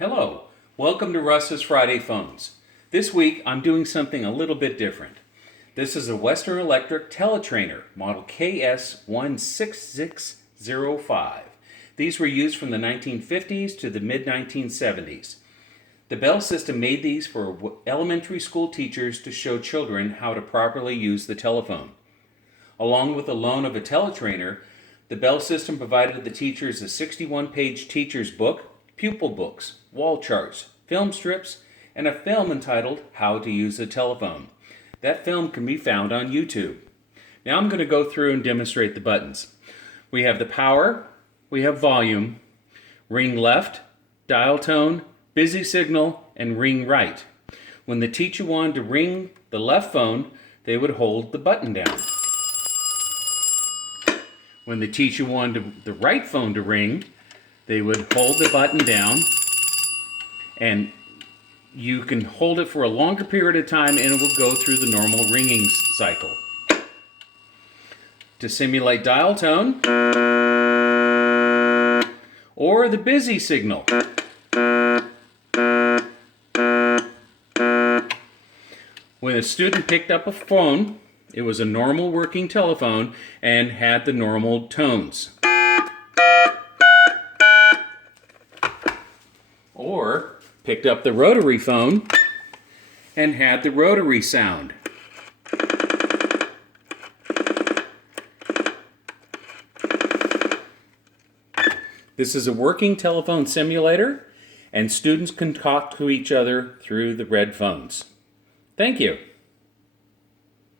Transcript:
Hello, welcome to Russ's Friday Phones. This week I'm doing something a little bit different. This is a Western Electric Teletrainer, model KS16605. These were used from the 1950s to the mid-1970s. The Bell system made these for elementary school teachers to show children how to properly use the telephone. Along with the loan of a teletrainer, the Bell system provided the teachers a 61-page teacher's book, pupil books, wall charts, film strips, and a film entitled How to Use a Telephone. That film can be found on YouTube. Now I'm going to go through and demonstrate the buttons. We have the power, we have volume, ring left, dial tone, busy signal, and ring right. When the teacher wanted to ring the left phone, they would hold the button down. When the teacher wanted the right phone to ring, they would hold the button down, and you can hold it for a longer period of time and it will go through the normal ringing cycle. To simulate dial tone or the busy signal. When a student picked up a phone, it was a normal working telephone and had the normal tones. Or picked up the rotary phone and had the rotary sound. This is a working telephone simulator, and students can talk to each other through the red phones. Thank you.